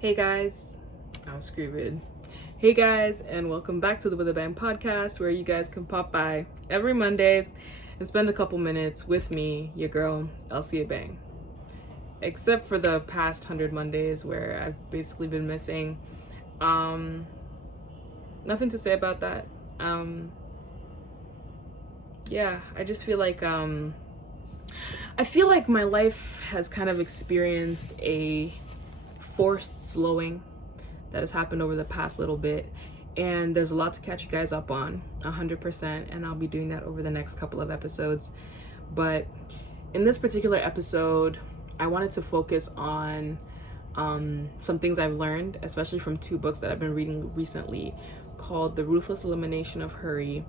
Hey guys, I'm screaming. Hey guys, and welcome back to the With a Bang podcast, where you guys can pop by every Monday and spend a couple minutes with me, your girl, Elsie Bang. Except for the past 100 Mondays where I've basically been missing. Nothing to say about that. Yeah, I just feel like my life has kind of experienced a forced slowing that has happened over the past little bit, and there's a lot to catch you guys up on 100%, and I'll be doing that over the next couple of episodes. But in this particular episode, I wanted to focus on some things I've learned, especially from two books that I've been reading recently, called The Ruthless Elimination of Hurry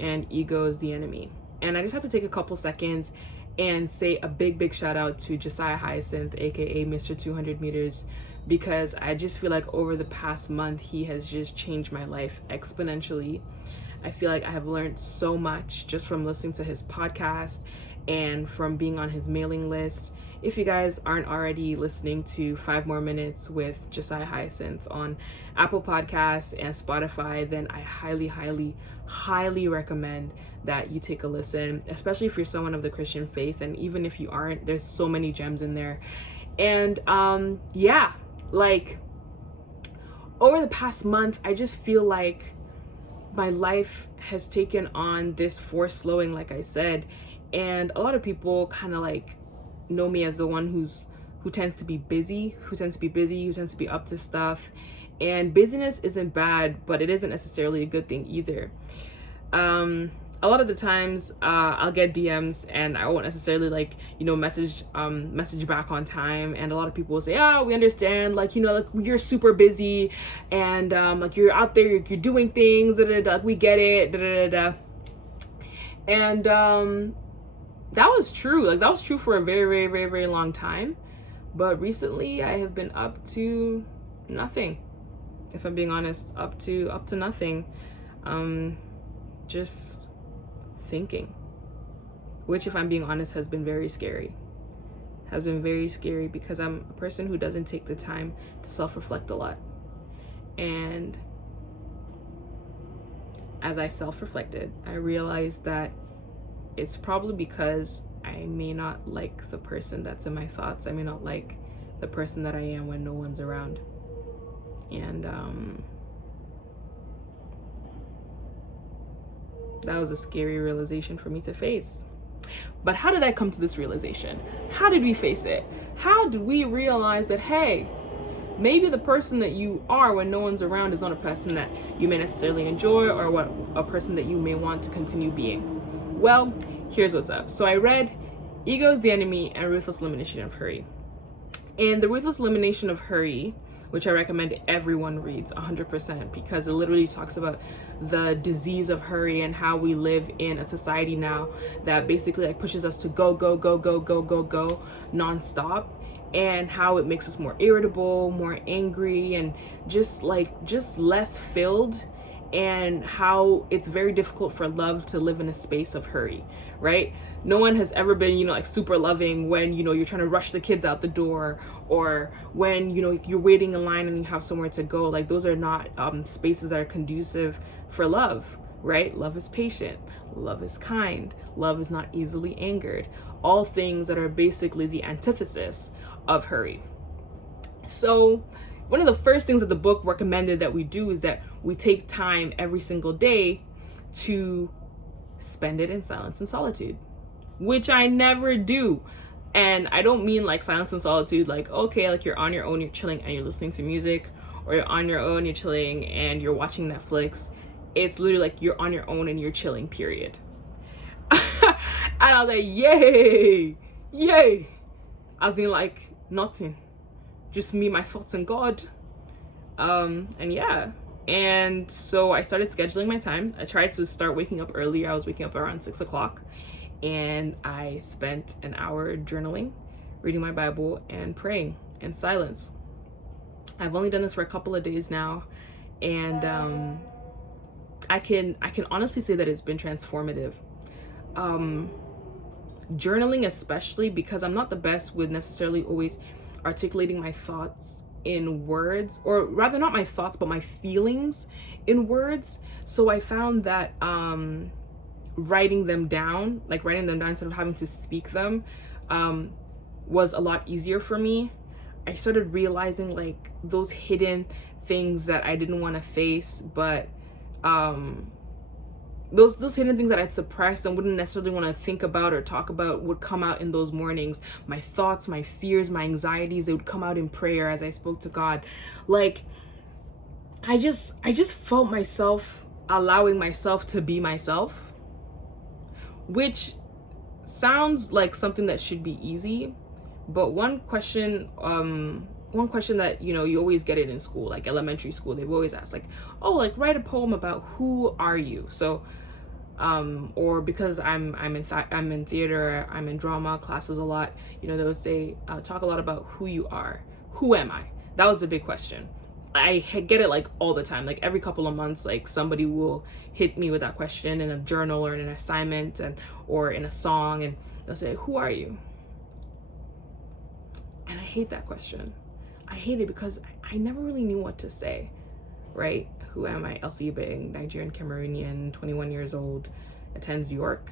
and Ego is the Enemy. And I just have to take a couple seconds and say a big shout out to Josiah Hyacinth, aka Mr. 200 Meters, because I just feel like over the past month he has just changed my life exponentially. I feel like I have learned so much just from listening to his podcast and from being on his mailing list. If you guys aren't already listening to 5 More Minutes with Josiah Hyacinth on Apple Podcasts and Spotify, then I highly recommend that you take a listen, especially if you're someone of the Christian faith. And even if you aren't, there's so many gems in there. And over the past month, I just feel like my life has taken on this forced slowing, like I said. And a lot of people kind of like know me as the one who tends to be busy, who tends to be up to stuff. And busyness isn't bad, but it isn't necessarily a good thing either. A lot of the times I'll get DMs and I won't necessarily message back on time, and a lot of people will say, we understand, you're super busy and you're out there, you're doing things, we get it, and that was true. That was true for a very long time. But recently I have been up to nothing. If I'm being honest, up to nothing. Just thinking. Which, if I'm being honest, has been very scary. Because I'm a person who doesn't take the time to self-reflect a lot. And as I self-reflected, I realized that it's probably because I may not like the person that's in my thoughts. I may not like the person that I am when no one's around. And that was a scary realization for me to face. But how did I come to this realization? How did we face it? How did we realize that, hey, maybe the person that you are when no one's around is not a person that you may necessarily enjoy, or a person that you may want to continue being? Well, here's what's up. So I read Ego is the Enemy and Ruthless Elimination of Hurry. And the Ruthless Elimination of Hurry, which I recommend everyone reads 100%, because it literally talks about the disease of hurry and how we live in a society now that basically pushes us to go nonstop, and how it makes us more irritable, more angry, and just less filled, and how it's very difficult for love to live in a space of hurry, right? No one has ever been, super loving when, you're trying to rush the kids out the door, or when, you're waiting in line and you have somewhere to go. Those are not spaces that are conducive for love, right? Love is patient. Love is kind. Love is not easily angered. All things that are basically the antithesis of hurry. So one of the first things that the book recommended that we do is that we take time every single day to spend it in silence and solitude, which I never do. And I don't mean silence and solitude, you're on your own, you're chilling and you're listening to music, or you're on your own, you're chilling and you're watching Netflix. It's literally you're on your own and you're chilling, period. And I was like, yay. I was in nothing. Just me, my thoughts, and God. And so I started scheduling my time. I tried to start waking up earlier. I was waking up around 6 o'clock, and I spent an hour journaling, reading my Bible, and praying in silence. I've only done this for a couple of days now, and I can honestly say that it's been transformative. Journaling especially, because I'm not the best with necessarily always articulating my thoughts in words, or rather not my thoughts, but my feelings in words. So I found that writing them down instead of having to speak them, was a lot easier for me. I started realizing like those hidden things that I didn't want to face, but those hidden things that I'd suppressed and wouldn't necessarily want to think about or talk about would come out in those mornings. My thoughts, my fears, my anxieties, they would come out in prayer as I spoke to God. Like I just felt myself allowing myself to be myself, which sounds like something that should be easy, but one question that, you know, you always get it in school, like elementary school, they've always asked like, oh, like write a poem about who are you. So or because I'm in theater, I'm in drama classes a lot, you know, they would say talk a lot about who you are. Who am I? That was the big question. I get it like all the time, like every couple of months, like somebody will hit me with that question in a journal or in an assignment or in a song, and they'll say, who are you? And I hate that question. I hate it because I never really knew what to say, right? Who am I? Elsie Bing, Nigerian Cameroonian, 21 years old, attends York.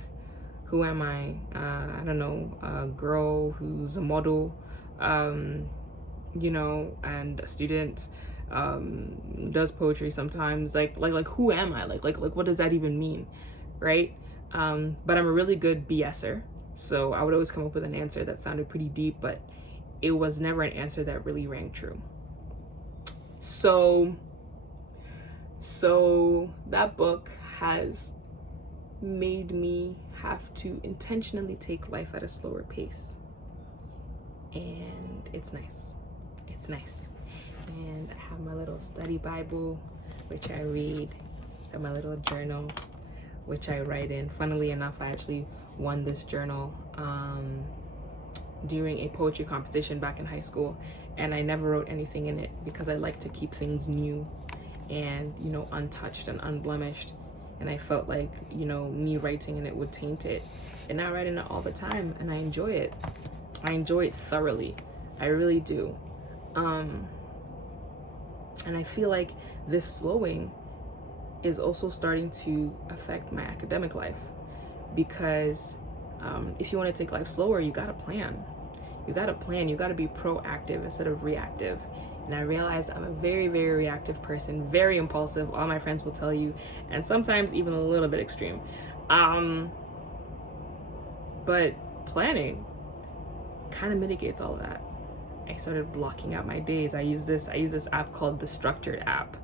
Who am I? I don't know, a girl who's a model, you know, and a student, does poetry sometimes. Like who am I? Like what does that even mean, right? But I'm a really good BSer, so I would always come up with an answer that sounded pretty deep, but it was never an answer that really rang true. So that book has made me have to intentionally take life at a slower pace, and it's nice. And I have my little study Bible, which I read, and my little journal, which I write in. Funnily enough, I actually won this journal during a poetry competition back in high school, and I never wrote anything in it because I like to keep things new and, you know, untouched and unblemished, and I felt like, you know, me writing in it would taint it. And I write in it all the time, and I enjoy it. I enjoy it thoroughly. I really do. And I feel like this slowing is also starting to affect my academic life, because if you want to take life slower, you got to plan. You got to be proactive instead of reactive. And I realized I'm a very, very reactive person, very impulsive. All my friends will tell you, and sometimes even a little bit extreme. But planning kind of mitigates all of that. I started blocking out my days. I use this app called the Structured app,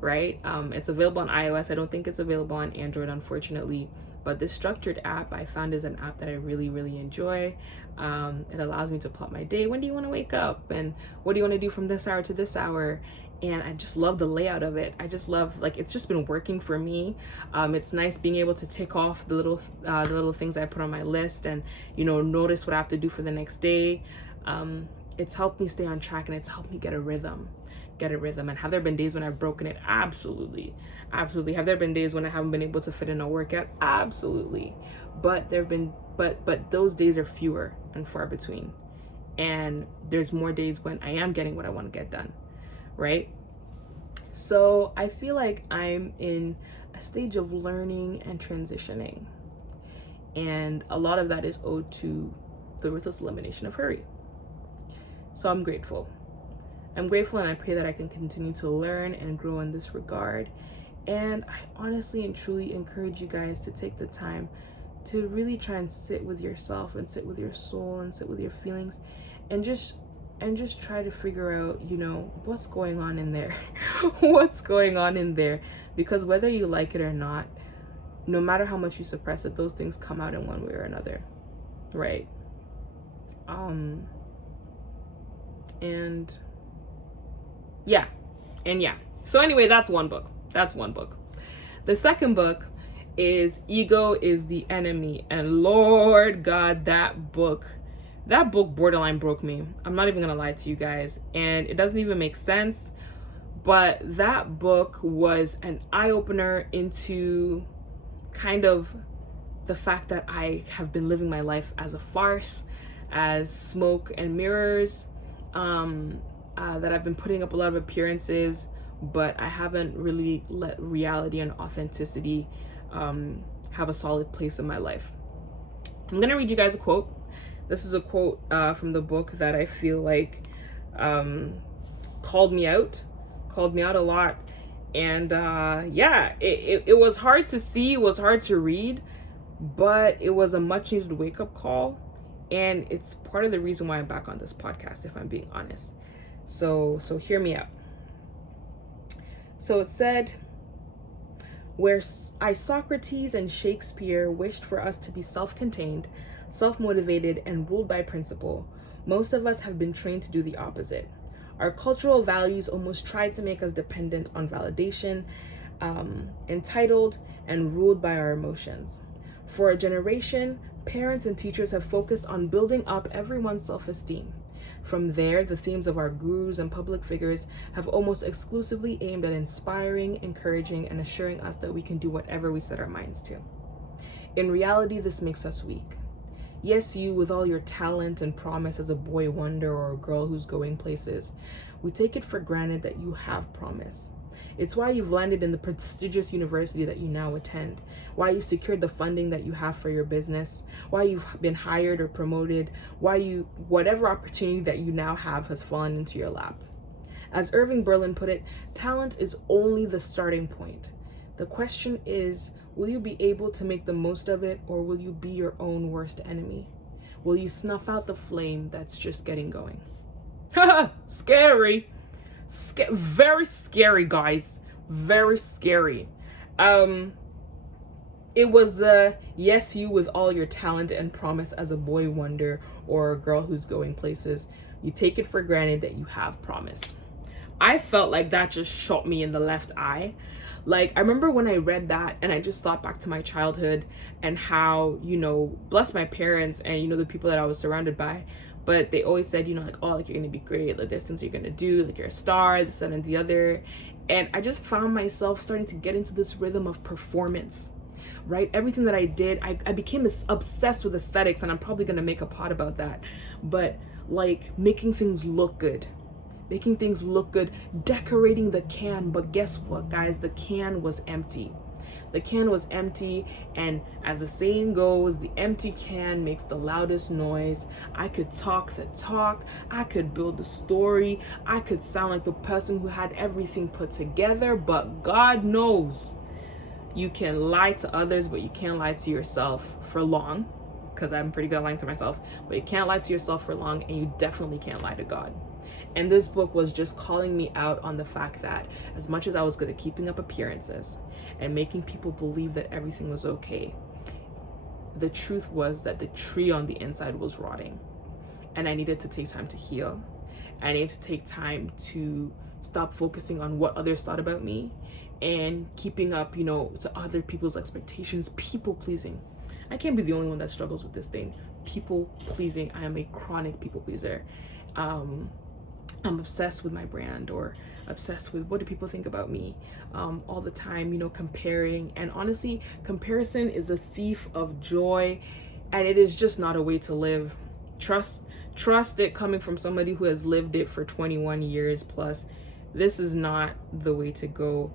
right? It's available on iOS. I don't think it's available on Android, unfortunately. But this Structured app I found is an app that I really, really enjoy. It allows me to plot my day. When do you want to wake up? And what do you want to do from this hour to this hour? And I just love the layout of it. I just love, like, it's just been working for me. It's nice being able to tick off the little things I put on my list, and, you know, notice what I have to do for the next day. It's helped me stay on track, and it's helped me get a rhythm. And have there been days when I've broken it? Absolutely. Have there been days when I haven't been able to fit in a workout? Absolutely. But but those days are fewer and far between. And there's more days when I am getting what I want to get done, right? So I feel like I'm in a stage of learning and transitioning. And a lot of that is owed to the ruthless elimination of hurry. So I'm grateful, and I pray that I can continue to learn and grow in this regard. And I honestly and truly encourage you guys to take the time to really try and sit with yourself and sit with your soul and sit with your feelings, and just try to figure out, you know, what's going on in there. Because whether you like it or not, no matter how much you suppress it, those things come out in one way or another, right? And yeah. So anyway, that's one book. The second book is Ego is the Enemy. And Lord God, that book borderline broke me. I'm not even gonna lie to you guys. And it doesn't even make sense. But that book was an eye-opener into kind of the fact that I have been living my life as a farce, as smoke and mirrors, that I've been putting up a lot of appearances, but I haven't really let reality and authenticity have a solid place in my life. I'm gonna read you guys a quote. This is a quote from the book that I feel like called me out a lot. And yeah, it was hard to see, it was hard to read, but it was a much needed wake up call. And it's part of the reason why I'm back on this podcast, if I'm being honest. So hear me out. So it said, where Socrates and Shakespeare wished for us to be self-contained, self-motivated, and ruled by principle, most of us have been trained to do the opposite. Our cultural values almost try to make us dependent on validation, entitled, and ruled by our emotions. For a generation, parents and teachers have focused on building up everyone's self-esteem. From there, the themes of our gurus and public figures have almost exclusively aimed at inspiring, encouraging, and assuring us that we can do whatever we set our minds to. In reality, this makes us weak. Yes, you, with all your talent and promise as a boy wonder or a girl who's going places, we take it for granted that you have promise. It's why you've landed in the prestigious university that you now attend, why you've secured the funding that you have for your business, why you've been hired or promoted, whatever opportunity that you now have has fallen into your lap. As Irving Berlin put it, talent is only the starting point. The question is, will you be able to make the most of it, or will you be your own worst enemy? Will you snuff out the flame that's just getting going? Scary. Very scary, guys. Very scary. It was the yes, you, with all your talent and promise as a boy wonder or a girl who's going places, you take it for granted that you have promise. I felt like that just shot me in the left eye. Like, I remember when I read that and I just thought back to my childhood and how, bless my parents and, the people that I was surrounded by. But they always said, like, oh, like, you're going to be great. Like, there's things you're going to do. Like, you're a star, this, that, and the other. And I just found myself starting to get into this rhythm of performance, right? Everything that I did, I became obsessed with aesthetics, and I'm probably going to make a pod about that. But, like, making things look good, decorating the can. But guess what, guys? The can was empty. The can was empty, and as the saying goes, the empty can makes the loudest noise. I could talk the talk, I could build the story, I could sound like the person who had everything put together, but God knows you can lie to others, but you can't lie to yourself for long, because I'm pretty good at lying to myself, but you can't lie to yourself for long, and you definitely can't lie to God. And this book was just calling me out on the fact that as much as I was good at keeping up appearances and making people believe that everything was okay, the truth was that the tree on the inside was rotting. And I needed to take time to heal. I needed to take time to stop focusing on what others thought about me and keeping up, to other people's expectations, people pleasing. I can't be the only one that struggles with this thing. People pleasing. I am a chronic people pleaser. I'm obsessed with my brand, or obsessed with what do people think about me all the time, comparing. And honestly, comparison is a thief of joy, and it is just not a way to live. Trust it, coming from somebody who has lived it for 21 years plus. This is not the way to go.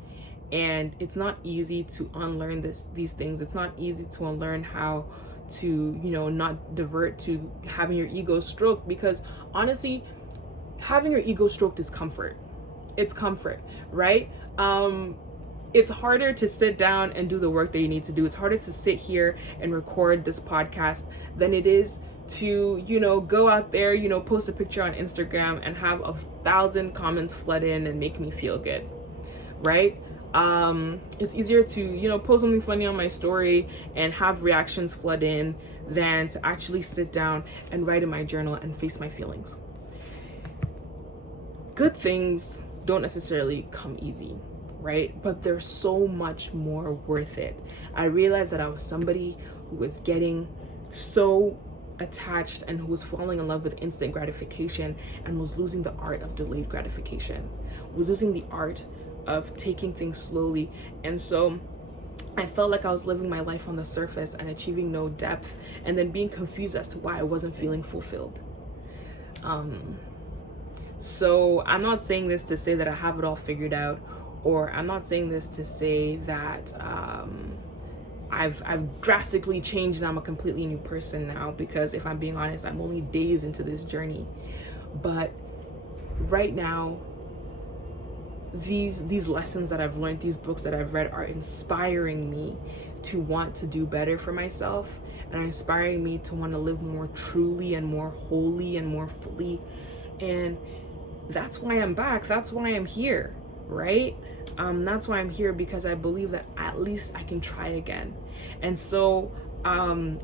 And it's not easy to unlearn these things. It's not easy to unlearn how to, not divert to having your ego stroked, because honestly, having your ego stroked is comfort. It's comfort, right? It's harder to sit down and do the work that you need to do. It's harder to sit here and record this podcast than it is to, go out there, post a picture on Instagram and have 1,000 comments flood in and make me feel good, right? It's easier to, post something funny on my story and have reactions flood in than to actually sit down and write in my journal and face my feelings. Good things don't necessarily come easy, right? But they're so much more worth it. I realized that I was somebody who was getting so attached and who was falling in love with instant gratification and was losing the art of delayed gratification, was losing the art of taking things slowly. And so I felt like I was living my life on the surface and achieving no depth, and then being confused as to why I wasn't feeling fulfilled. So I'm not saying this to say that I have it all figured out, or I'm not saying this to say that I've drastically changed and I'm a completely new person now, because if I'm being honest, I'm only days into this journey. But right now, these lessons that I've learned, these books that I've read, are inspiring me to want to do better for myself, and are inspiring me to want to live more truly and more wholly and more fully. And that's why I'm back. That's why I'm here, right? That's why I'm here, because I believe that at least I can try again. And so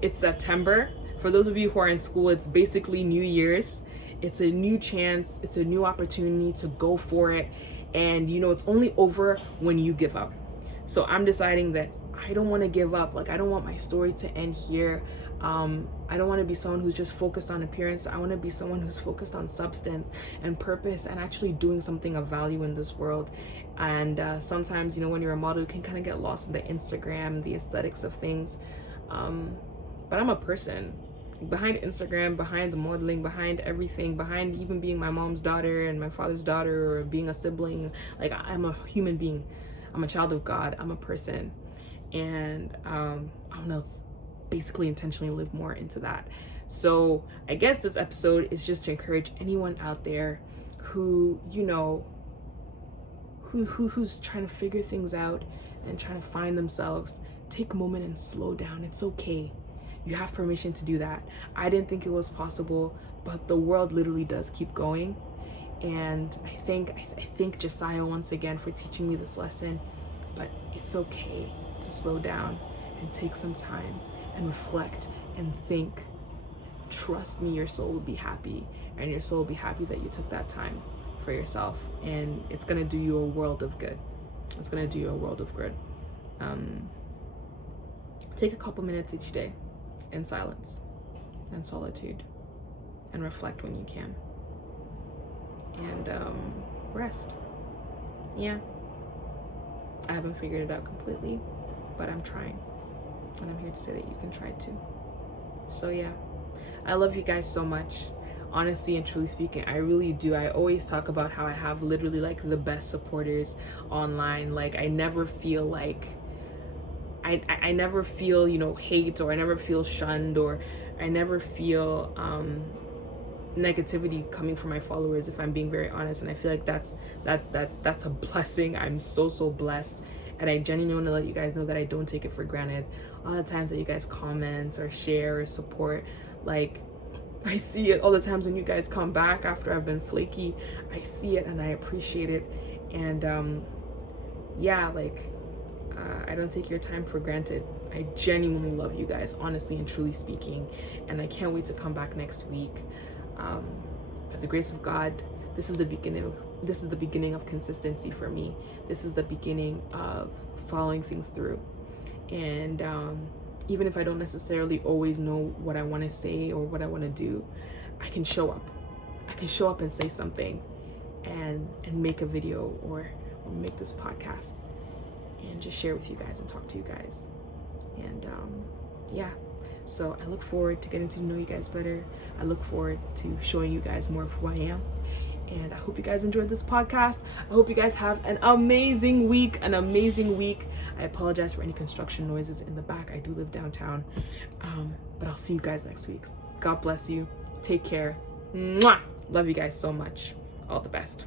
it's September. For those of you who are in school, it's basically New Year's. It's a new chance. It's a new opportunity to go for it. And it's only over when you give up. So I'm deciding that I don't want to give up. Like, I don't want my story to end here. I don't want to be someone who's just focused on appearance. I want to be someone who's focused on substance and purpose and actually doing something of value in this world. And sometimes, when you're a model, you can kind of get lost in the Instagram, the aesthetics of things. But I'm a person behind Instagram, behind the modeling, behind everything, behind even being my mom's daughter and my father's daughter, or being a sibling. Like, I'm a human being. I'm a child of God. I'm a person. And I want to basically intentionally live more into that. So I guess this episode is just to encourage anyone out there who, who's trying to figure things out and trying to find themselves. Take a moment and slow down. It's okay. You have permission to do that. I didn't think it was possible, but the world literally does keep going. And I thank Josiah once again for teaching me this lesson. But it's okay to slow down and take some time and reflect and think. Trust me, your soul will be happy, and your soul will be happy that you took that time for yourself, and it's gonna do you a world of good. It's gonna do you a world of good. Take a couple minutes each day in silence and solitude, and reflect when you can, and rest. Yeah, I haven't figured it out completely, but I'm trying, and I'm here to say that you can try too. So yeah, I love you guys so much. Honestly and truly speaking, I really do. I always talk about how I have literally like the best supporters online. Like, I never feel like I never feel hate, or I never feel shunned, or I never feel negativity coming from my followers, if I'm being very honest. And I feel like that's a blessing. I'm so blessed, and I genuinely want to let you guys know that I don't take it for granted. All the times that you guys comment or share or support, like, I see it all the times when you guys come back after I've been flaky. I see it and I appreciate it. And yeah, like, I don't take your time for granted. I genuinely love you guys, honestly and truly speaking. And I can't wait to come back next week. By the grace of God, this is the beginning of consistency for me. This is the beginning of following things through. And even if I don't necessarily always know what I want to say or what I want to do, I can show up. I can show up and say something, and make a video or make this podcast, and just share with you guys and talk to you guys. And yeah, so I look forward to getting to know you guys better. I look forward to showing you guys more of who I am. And I hope you guys enjoyed this podcast. I hope you guys have an amazing week. I apologize for any construction noises in the back. I do live downtown. But I'll see you guys next week. God bless you. Take care. Mwah! Love you guys so much. All the best.